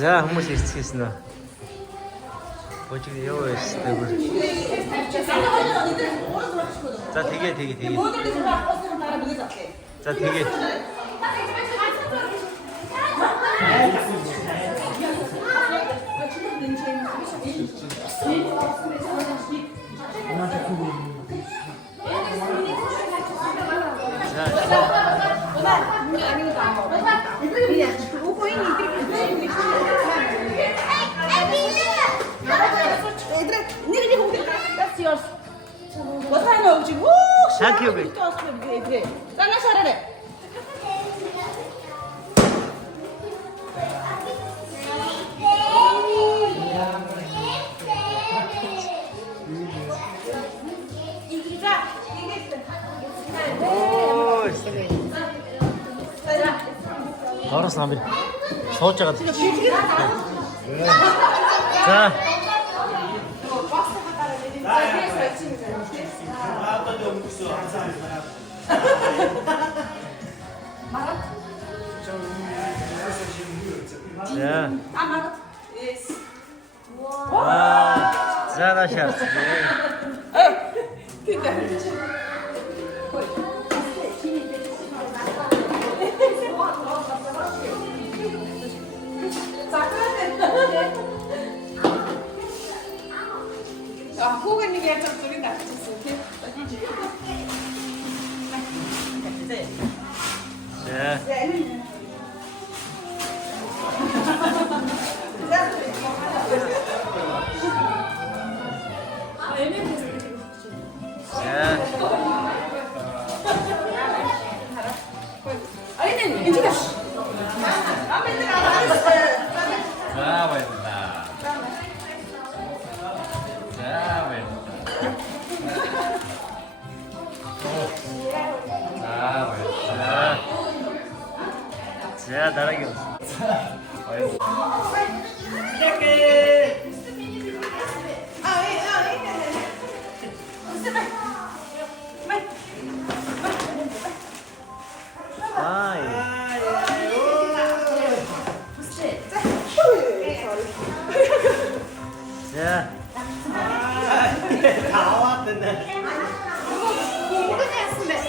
За хүмүүс ирчихсэн нөө. Хожиг яа ястай бүр. За тэгээ. За тэгээ. Thank you. Орос намир сууж байгаа. За. За нашац. Хүүгийн нэг яаж зүрийн авчихсан тийм. 자, 나랑이 없어.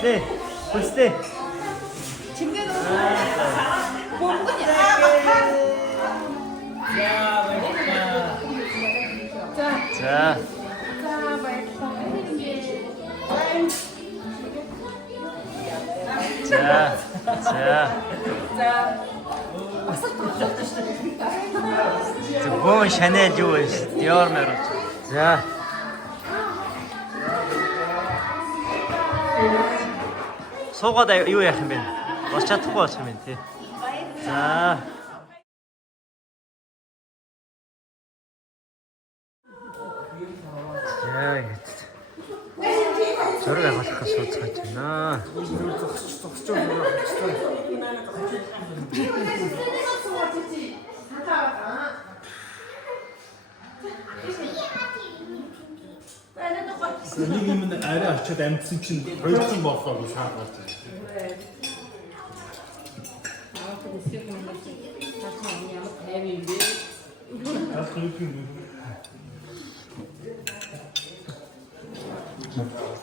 네, 볼때. 자. 뭐 샤넬 주스 디오르메로. 자. 소가다 이거 약간 면. 어차 투고 하면 돼. 자. 저를 가서 찾잖아. Нэг юм арай очиод амтсан чинь хоёрхан болохоо саагаад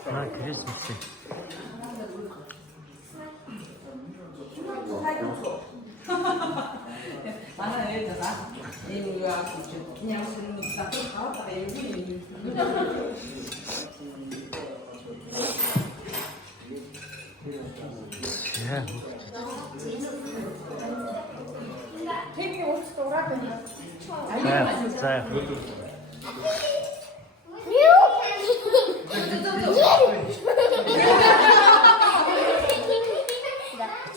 байна. Крестницы. 자.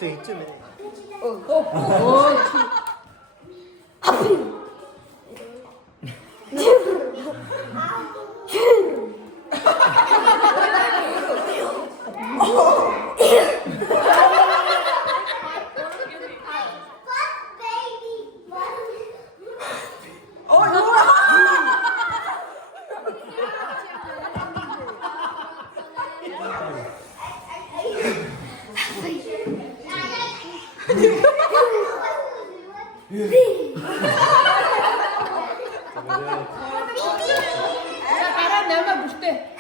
이쯤에. 자, 바람 내면 불대.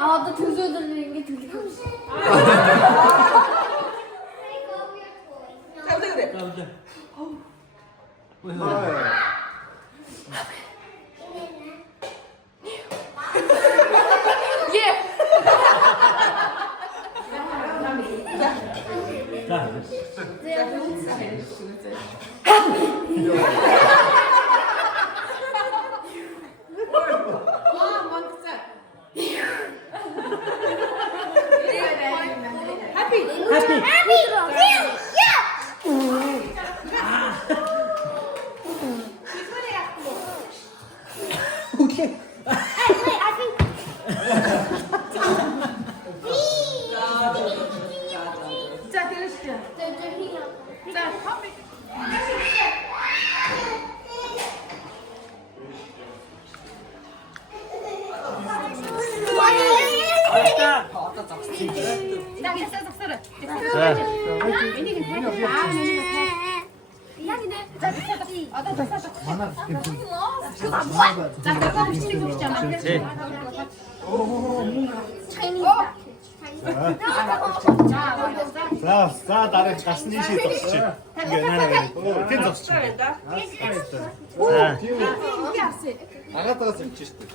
아, 또 등수 들리는 게 들리고 있어. 어떻게 그래? 자, 들으시죠. 자, 커피. За дараа гарсны шиг зогсож байна. Ингээ наа. Тэн зогсож байна. Агаад байгаа юм чи шүү дээ.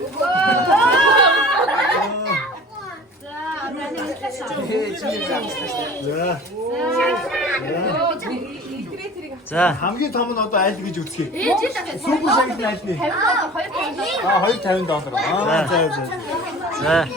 자, хамгийн том нь одоо аль гэж үзье. Супер шагнал аль нэ? Аа 250 доллар. Аа за.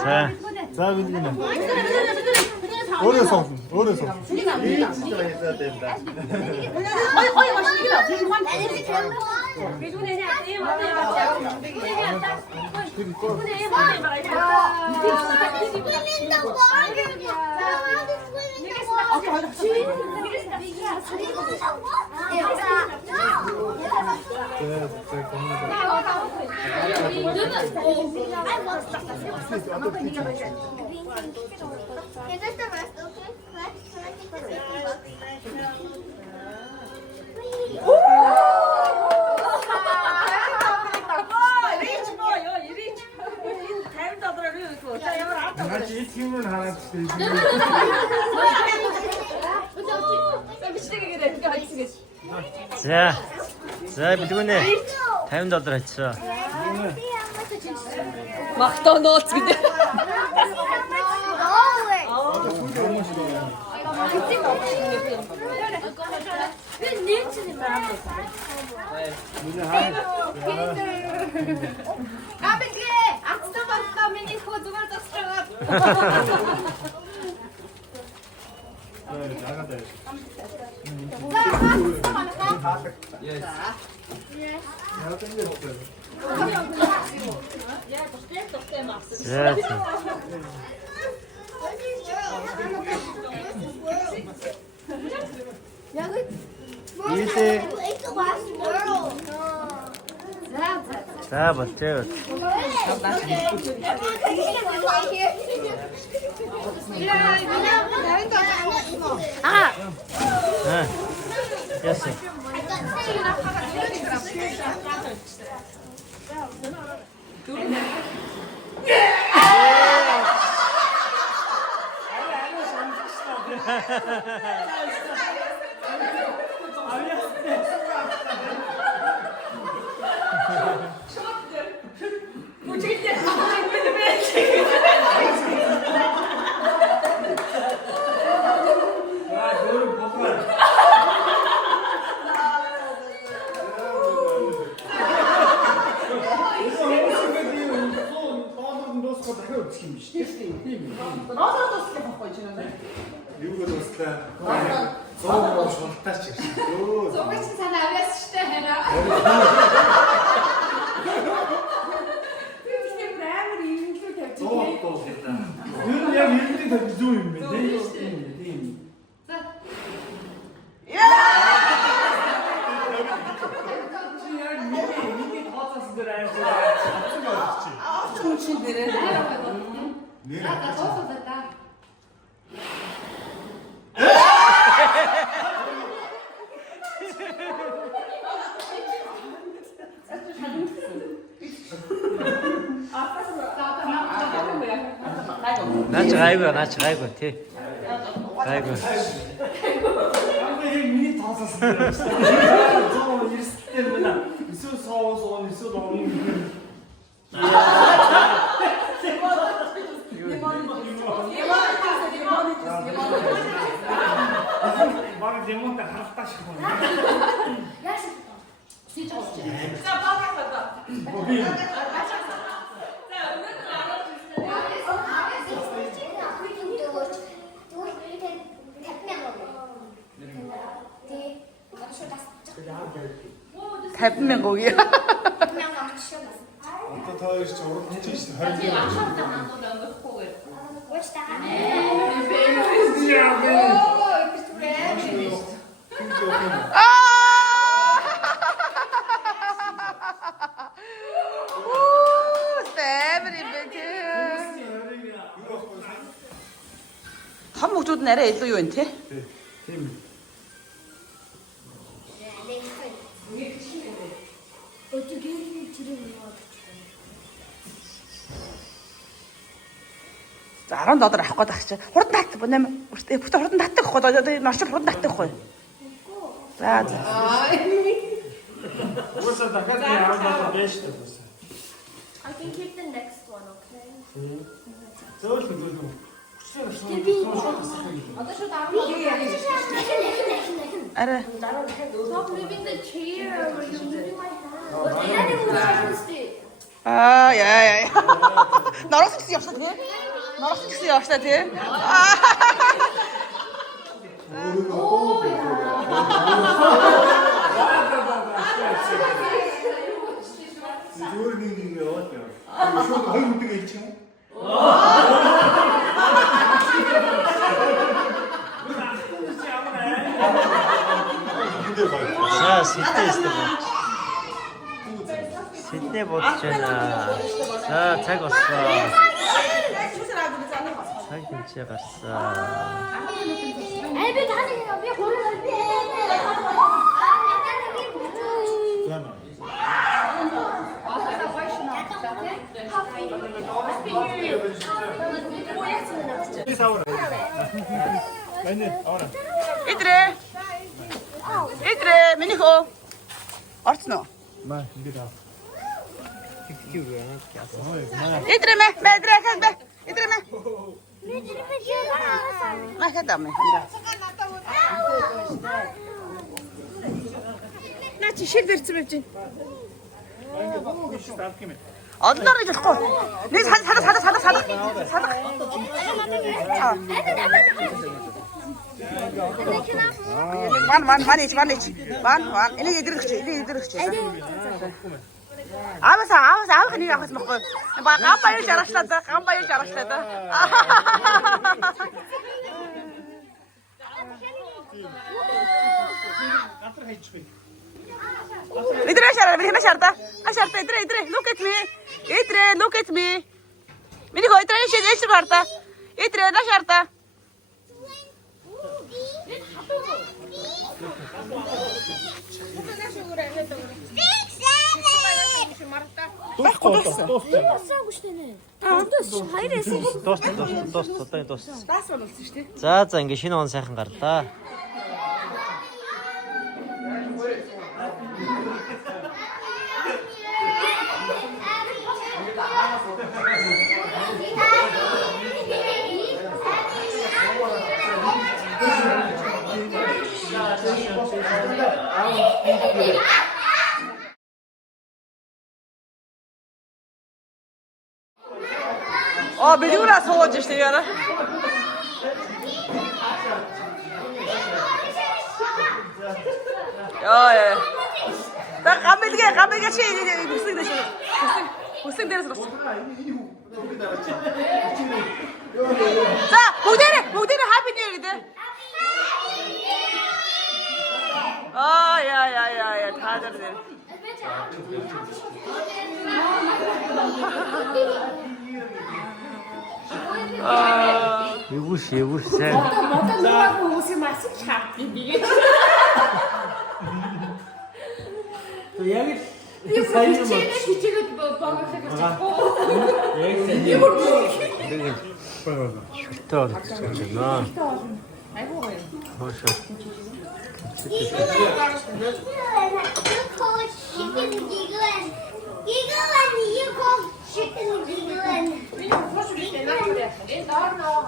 자. За бидний өөрөө сон. 해야 된다. 같이 팀은 하나 자, 비트코인에 $5 했어. 막도너츠 근데 자, 멋져. 됐어. Юугаар туслаа. Зоо шунтаач ирсэн. Зургач санаа авяас штэ хараа. Тийм амар имлүү тавьчих. Зоо туслаа. Юу яг хэлдэг тавьж зүү юм бэ? Тийм. За. Миний хооцос дээр авсан. Түнчин дээрээ. Нэр. Тоосоо да. Наач гайгүй тий. Гайгүй. Яг миний тоосос дээр авсан. Зоо ирстэй байна. Эсвэл соос он эсвэл он. Баг демонта хартаа шиг байна. Яасан. За багтаа. $50,000 үгүй. Одоо та хоёр ч уралдаж шин 20 Том хөгжүүд нь арай илүү юу вэ те? Тийм. За 10 доллар авах гээд ахчих. Хурдан татах бо 8. Бүтэ хурдан татах гэхгүй. Одоо норчл хурдан татах гэхгүй. За. Уусаа дахиад 10 доллар гээш дээ. I can keep the next one, okay? Зөөлөн. Одоо шууд авах. Арай. Stop moving the chair. You're moving my hand. Яа. Норос гэсэн явсан тий? Норос гэсэн явсан тий? Зүгээр нэг яваад яа. Шууд 2 өдөр ич юм. За сэттэй. Сэттэй бодож байна. За цаг болсон. Цаг хэмжээ гарсан. Альби таны би хурал альби. Идрэ, миний хөө. Орцно. Маа энэ даа. Идрэ мэ. Идрэ мэ. Махадам. На чи шил барьсан байж байна. Одноор л болохгүй. Нэг садах. Ван. Энийг идэрхч. Аавах нэг авах мэхгүй. Гам баяр жаргачлаа. Идрэ. Look at me. Миний хой идрэ харта. Идрэ на шарта. Байхгүй дууссан. Ясаагүй штэ нэ. Хайрээсэн. Дууссан. Даас болсон шүү дээ. За ингээ шинэ он сайхан гарлаа. Бэлгүүрээ сууж штэ яра. Яа. Та гамбилгээ чи хүсэг дээрээс гарч. За бүгдээрээ happy new year гэдэг. Яа таадар дээр. Эвгүй сайн. Модон хүмүүсийн маск чаардгийг бигээд. Яг л Сайн юм. Хичээгээд боогохыг чахгүй. яг сайн. Шүртээ олсон юм байна. Айгуу гоё. Хөөш. Chicken giggling. Би хөөш би наач. Энэ доор нөө